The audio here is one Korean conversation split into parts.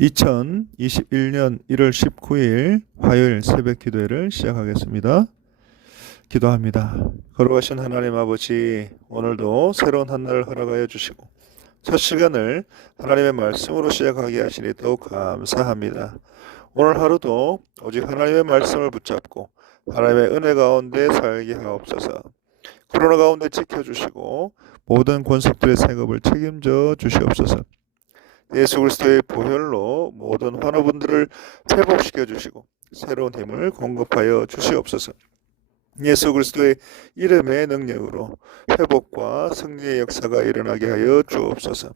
2021년 1월 19일 화요일 새벽 기도회를 시작하겠습니다. 기도합니다. 걸어가신 하나님 아버지, 오늘도 새로운 한 날을 허락하여 주시고 첫 시간을 하나님의 말씀으로 시작하게 하시니 더욱 감사합니다. 오늘 하루도 오직 하나님의 말씀을 붙잡고 하나님의 은혜 가운데 살게 하옵소서. 코로나 가운데 지켜주시고 모든 권속들의 생업을 책임져 주시옵소서. 예수 그리스도의 보혈로 모든 환우분들을 회복시켜 주시고 새로운 힘을 공급하여 주시옵소서. 예수 그리스도의 이름의 능력으로 회복과 승리의 역사가 일어나게 하여 주옵소서.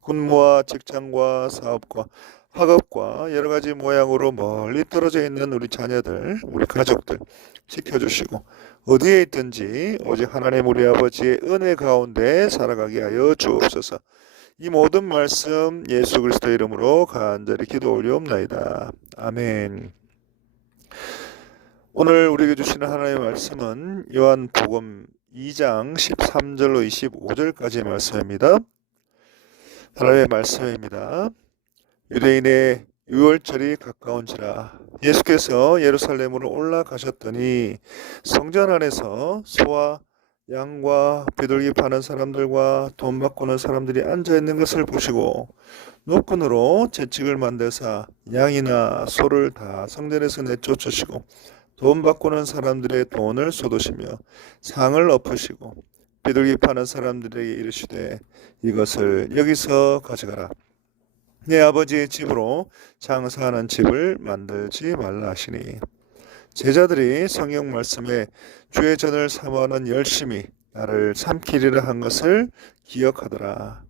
군무와 직장과 사업과 학업과 여러 가지 모양으로 멀리 떨어져 있는 우리 자녀들, 우리 가족들 지켜주시고 어디에 있든지 오직 하나님 우리 아버지의 은혜 가운데 살아가게 하여 주옵소서. 이 모든 말씀 예수 그리스도 이름으로 간절히 기도 올리옵나이다. 아멘. 오늘 우리에게 주시는 하나님의 말씀은 요한복음 2장 13절로 25절까지의 말씀입니다. 하나님의 말씀입니다. 유대인의 유월절이 가까운지라 예수께서 예루살렘으로 올라가셨더니 성전 안에서 소와 양과 비둘기 파는 사람들과 돈 바꾸는 사람들이 앉아있는 것을 보시고 노끈으로 채찍을 만드사 양이나 소를 다 성전에서 내쫓으시고 돈 바꾸는 사람들의 돈을 쏟으시며 상을 엎으시고 비둘기 파는 사람들에게 이르시되 이것을 여기서 가져가라. 내 아버지의 집으로 장사하는 집을 만들지 말라 하시니 제자들이 성경 말씀에 주의 전을 삼아는 열심히 나를 삼키리라 한 것을 기억하더라.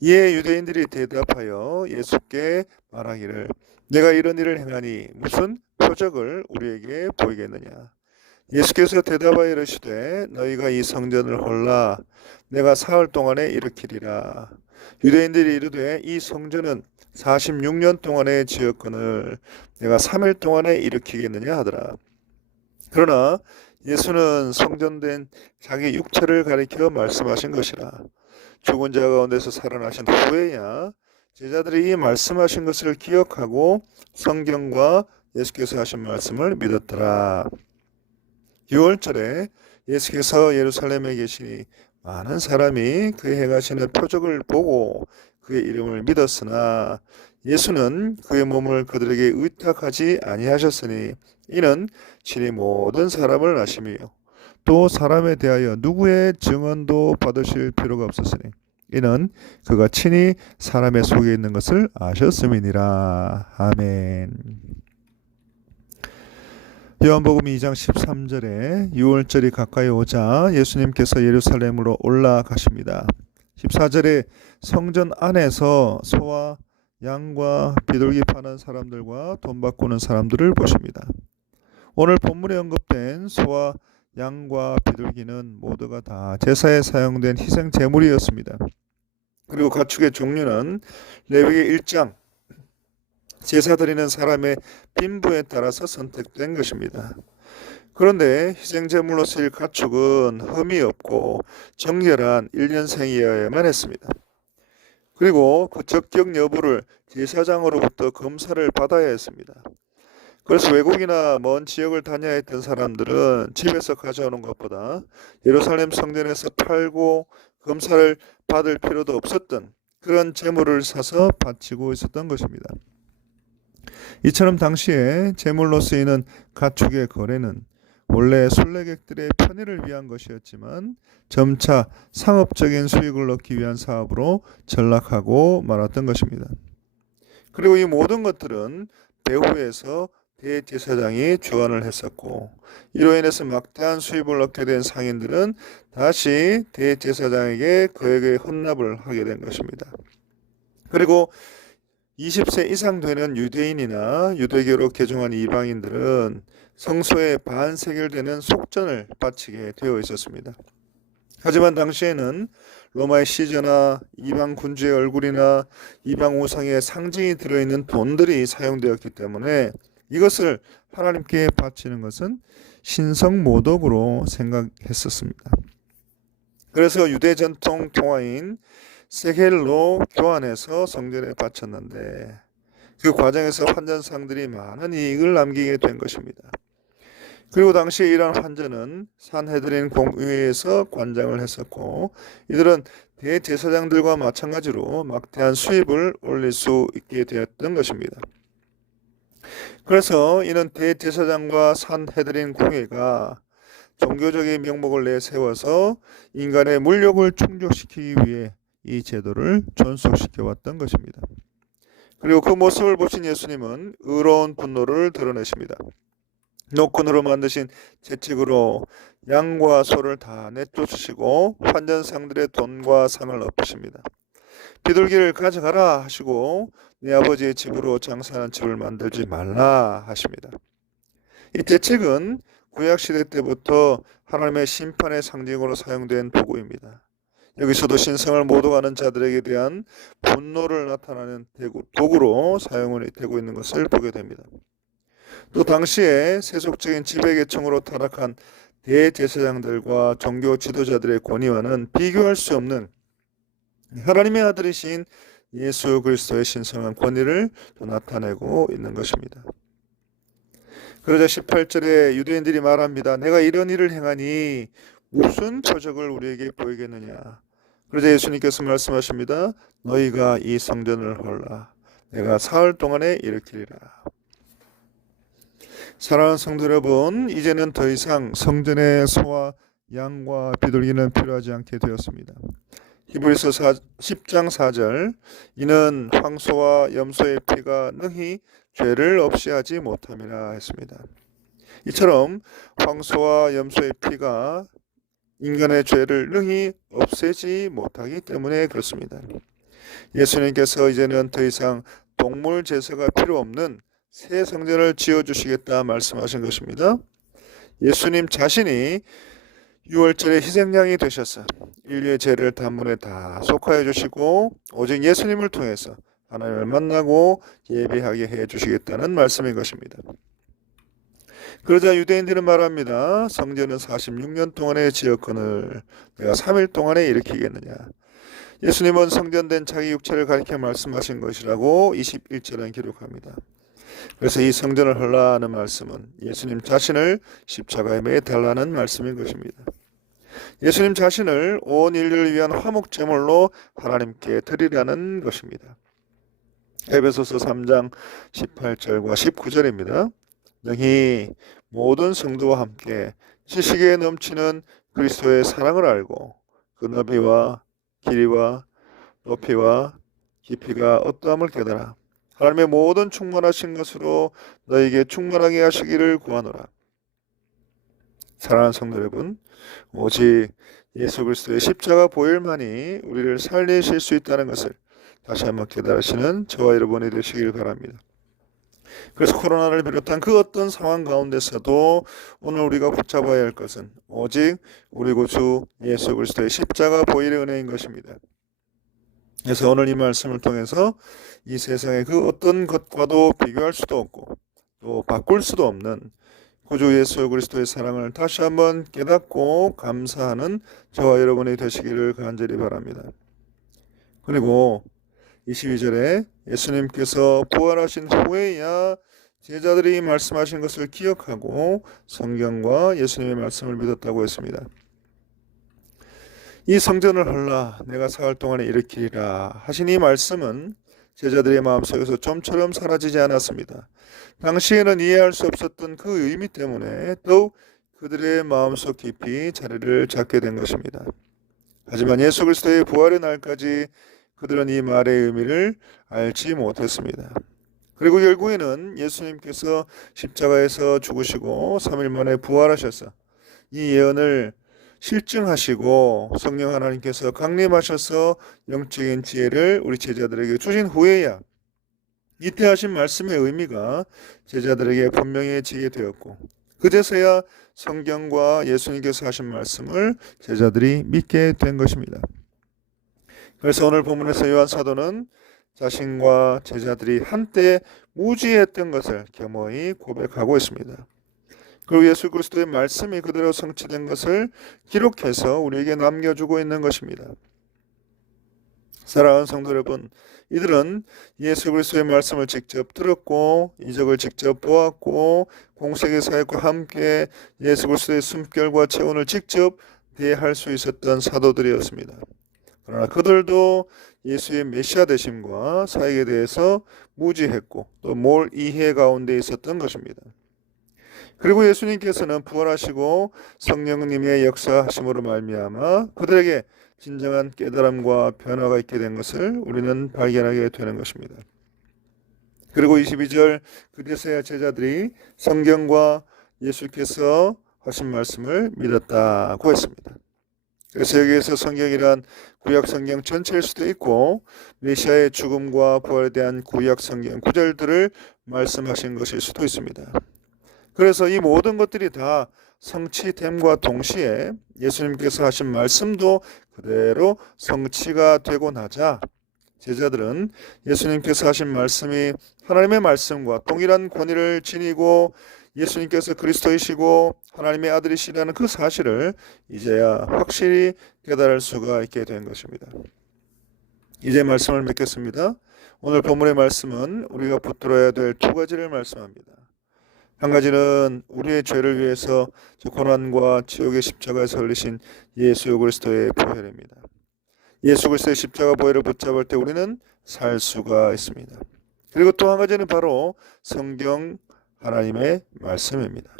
이에 유대인들이 대답하여 예수께 말하기를 내가 이런 일을 행하니 무슨 표적을 우리에게 보이겠느냐. 예수께서 대답하여 이르시되 너희가 이 성전을 헐라 내가 사흘 동안에 일으키리라. 유대인들이 이르되 이 성전은 46년 동안에 지었거늘 내가 3일 동안에 일으키겠느냐 하더라. 그러나 예수는 성전된 자기 육체를 가리켜 말씀하신 것이라. 죽은 자 가운데서 살아나신 후에야 제자들이 이 말씀하신 것을 기억하고 성경과 예수께서 하신 말씀을 믿었더라. 6월절에 예수께서 예루살렘에 계시니 많은 사람이 그의 행하시는 표적을 보고 그의 이름을 믿었으나 예수는 그의 몸을 그들에게 의탁하지 아니하셨으니 이는 친히 모든 사람을 아심이요 또 사람에 대하여 누구의 증언도 받으실 필요가 없었으니 이는 그가 친히 사람의 속에 있는 것을 아셨음이니라. 아멘. 요한복음 2장 13절에 6월절이 가까이 오자 예수님께서 예루살렘으로 올라가십니다. 14절에 성전 안에서 소와 양과 비둘기 파는 사람들과 돈 바꾸는 사람들을 보십니다. 오늘 본문에 언급된 소와 양과 비둘기는 모두가 다 제사에 사용된 희생 제물이었습니다. 그리고 가축의 종류는 레위기 1장 제사 드리는 사람의 빈부에 따라서 선택된 것입니다. 그런데 희생제물로 쓰일 가축은 흠이 없고 정결한 1년생이어야만 했습니다. 그리고 그 적격 여부를 제사장으로부터 검사를 받아야 했습니다. 그래서 외국이나 먼 지역을 다녀야 했던 사람들은 집에서 가져오는 것보다 예루살렘 성전에서 팔고 검사를 받을 필요도 없었던 그런 제물을 사서 바치고 있었던 것입니다. 이처럼 당시에 제물로 쓰이는 가축의 거래는 원래 순례객들의 편의를 위한 것이었지만 점차 상업적인 수익을 얻기 위한 사업으로 전락하고 말았던 것입니다. 그리고 이 모든 것들은 배후에서 대제사장이 주관을 했었고 이로 인해서 막대한 수입을 얻게 된 상인들은 다시 대제사장에게 그에게 헌납을 하게 된 것입니다. 그리고 20세 이상 되는 유대인이나 유대교로 개종한 이방인들은 성소에 반세겔되는 속전을 바치게 되어 있었습니다. 하지만 당시에는 로마의 시저나 이방 군주의 얼굴이나 이방 우상의 상징이 들어있는 돈들이 사용되었기 때문에 이것을 하나님께 바치는 것은 신성모독으로 생각했었습니다. 그래서 유대 전통 통화인 세겔로 교환해서 성전에 바쳤는데 그 과정에서 환전상들이 많은 이익을 남기게 된 것입니다. 그리고 당시 이러한 환전은 산헤드린 공회에서 관장을 했었고, 이들은 대제사장들과 마찬가지로 막대한 수입을 올릴 수 있게 되었던 것입니다. 그래서 이는 대제사장과 산헤드린 공회가 종교적인 명목을 내세워서 인간의 물욕을 충족시키기 위해 이 제도를 존속시켜 왔던 것입니다. 그리고 그 모습을 보신 예수님은 의로운 분노를 드러내십니다. 노끈으로 만드신 채찍으로 양과 소를 다 내쫓으시고 환전상들의 돈과 상을 엎으십니다. 비둘기를 가져가라 하시고 네 아버지의 집으로 장사하는 집을 만들지 말라 하십니다. 이 채찍은 구약시대 때부터 하나님의 심판의 상징으로 사용된 도구입니다. 여기서도 신성을 모독하는 자들에게 대한 분노를 나타내는 도구로 사용이 되고 있는 것을 보게 됩니다. 또 당시에 세속적인 지배계층으로 타락한 대제사장들과 종교 지도자들의 권위와는 비교할 수 없는 하나님의 아들이신 예수 그리스도의 신성한 권위를 나타내고 있는 것입니다. 그러자 18절에 유대인들이 말합니다. 내가 이런 일을 행하니 무슨 표적을 우리에게 보이겠느냐. 그러자 예수님께서 말씀하십니다. 너희가 이 성전을 헐라. 내가 사흘 동안에 일으키리라. 사랑하는 성도 여러분, 이제는 더 이상 성전의 소와 양과 비둘기는 필요하지 않게 되었습니다. 히브리서 10장 4절, 이는 황소와 염소의 피가 능히 죄를 없이 하지 못함이라 했습니다. 이처럼 황소와 염소의 피가 인간의 죄를 능히 없애지 못하기 때문에 그렇습니다. 예수님께서 이제는 더 이상 동물 제사가 필요 없는 새 성전을 지어주시겠다 말씀하신 것입니다. 예수님 자신이 6월절에 희생양이 되셔서 인류의 죄를 단번에 다 속하여 주시고 오직 예수님을 통해서 하나님을 만나고 예배하게 해주시겠다는 말씀인 것입니다. 그러자 유대인들은 말합니다. 성전은 46년 동안에 지었거늘 내가 3일 동안에 일으키겠느냐. 예수님은 성전된 자기 육체를 가리켜 말씀하신 것이라고 21절은 기록합니다. 그래서 이 성전을 헐라는 말씀은 예수님 자신을 십자가에 매 달라는 말씀인 것입니다. 예수님 자신을 온 인류를 위한 화목제물로 하나님께 드리라는 것입니다. 에베소서 3장 18절과 19절입니다. 능히 모든 성도와 함께 지식에 넘치는 그리스도의 사랑을 알고 그 너비와 길이와 높이와 깊이가 어떠함을 깨달아 하나님의 모든 충만하신 것으로 너에게 충만하게 하시기를 구하노라. 사랑하는 성도 여러분, 오직 예수 그리스도의 십자가 보혈만이 우리를 살리실 수 있다는 것을 다시 한번 깨달으시는 저와 여러분이 되시길 바랍니다. 그래서 코로나를 비롯한 그 어떤 상황 가운데서도 오늘 우리가 붙잡아야 할 것은 오직 우리 구주 예수 그리스도의 십자가 보혈의 은혜인 것입니다. 그래서 오늘 이 말씀을 통해서 이 세상의 그 어떤 것과도 비교할 수도 없고 또 바꿀 수도 없는 구주 예수 그리스도의 사랑을 다시 한번 깨닫고 감사하는 저와 여러분이 되시기를 간절히 바랍니다. 그리고 22절에 예수님께서 부활하신 후에야 제자들이 말씀하신 것을 기억하고 성경과 예수님의 말씀을 믿었다고 했습니다. 이 성전을 헐라 내가 사흘 동안에 일으키리라 하신 이 말씀은 제자들의 마음속에서 좀처럼 사라지지 않았습니다. 당시에는 이해할 수 없었던 그 의미 때문에 더욱 그들의 마음속 깊이 자리를 잡게 된 것입니다. 하지만 예수 그리스도의 부활의 날까지 그들은 이 말의 의미를 알지 못했습니다. 그리고 결국에는 예수님께서 십자가에서 죽으시고 3일 만에 부활하셔서 이 예언을 실증하시고 성령 하나님께서 강림하셔서 영적인 지혜를 우리 제자들에게 주신 후에야 이때 하신 말씀의 의미가 제자들에게 분명해지게 되었고 그제서야 성경과 예수님께서 하신 말씀을 제자들이 믿게 된 것입니다. 그래서 오늘 본문에서 요한 사도는 자신과 제자들이 한때 무지했던 것을 겸허히 고백하고 있습니다. 그리고 예수 그리스도의 말씀이 그대로 성취된 것을 기록해서 우리에게 남겨주고 있는 것입니다. 사랑하는 성도 여러분, 이들은 예수 그리스도의 말씀을 직접 들었고 이적을 직접 보았고 공생의 사역과 함께 예수 그리스도의 숨결과 체온을 직접 대할 수 있었던 사도들이었습니다. 그러나 그들도 예수의 메시아 되심과 사역에 대해서 무지했고 또 뭘 이해 가운데 있었던 것입니다. 그리고 예수님께서는 부활하시고 성령님의 역사하심으로 말미암아 그들에게 진정한 깨달음과 변화가 있게 된 것을 우리는 발견하게 되는 것입니다. 그리고 22절 그제서야 제자들이 성경과 예수께서 하신 말씀을 믿었다고 했습니다. 그래서 여기에서 성경이란 구약 성경 전체일 수도 있고 메시아의 죽음과 부활에 대한 구약 성경 구절들을 말씀하신 것일 수도 있습니다. 그래서 이 모든 것들이 다 성취됨과 동시에 예수님께서 하신 말씀도 그대로 성취가 되고 나자 제자들은 예수님께서 하신 말씀이 하나님의 말씀과 동일한 권위를 지니고 예수님께서 그리스도이시고 하나님의 아들이시라는 그 사실을 이제야 확실히 깨달을 수가 있게 된 것입니다. 이제 말씀을 맺겠습니다. 오늘 본문의 말씀은 우리가 붙들어야 될 두 가지를 말씀합니다. 한 가지는 우리의 죄를 위해서 고난과 지옥의 십자가에서 흘리신 예수 그리스도의 보혈입니다. 예수 그리스도의 십자가 보혈을 붙잡을 때 우리는 살 수가 있습니다. 그리고 또 한 가지는 바로 성경 하나님의 말씀입니다.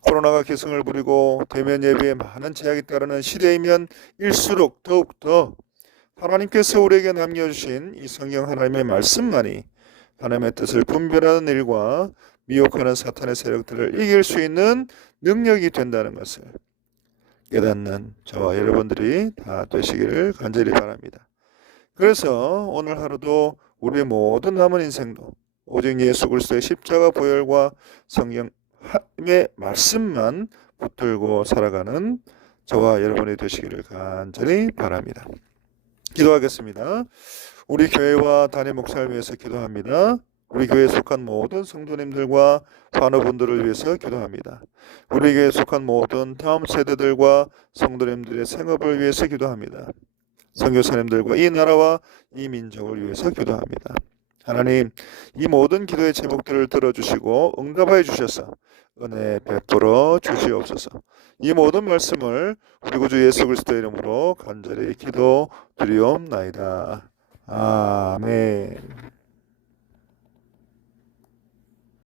코로나가 기승을 부리고 대면 예배에 많은 제약이 따르는 시대이면 일수록 더욱더 하나님께서 우리에게 남겨주신 이 성경 하나님의 말씀만이 하나님의 뜻을 분별하는 일과 미혹하는 사탄의 세력들을 이길 수 있는 능력이 된다는 것을 깨닫는 저와 여러분들이 다 되시기를 간절히 바랍니다. 그래서 오늘 하루도 우리의 모든 남은 인생도 오직 예수 그리스도의 십자가 보혈과 성경의 말씀만 붙들고 살아가는 저와 여러분이 되시기를 간절히 바랍니다. 기도하겠습니다. 우리 교회와 담임 목사를 위해서 기도합니다. 우리 교회에 속한 모든 성도님들과 환우분들을 위해서 기도합니다. 우리 교회에 속한 모든 다음 세대들과 성도님들의 생업을 위해서 기도합니다. 선교사님들과 이 나라와 이 민족을 위해서 기도합니다. 하나님, 이 모든 기도의 제목들을 들어주시고 응답하여 주셔서 은혜 베풀어 주시옵소서. 이 모든 말씀을 우리 구주 예수 그리스도의 이름으로 간절히 기도 드리옵나이다. 아멘.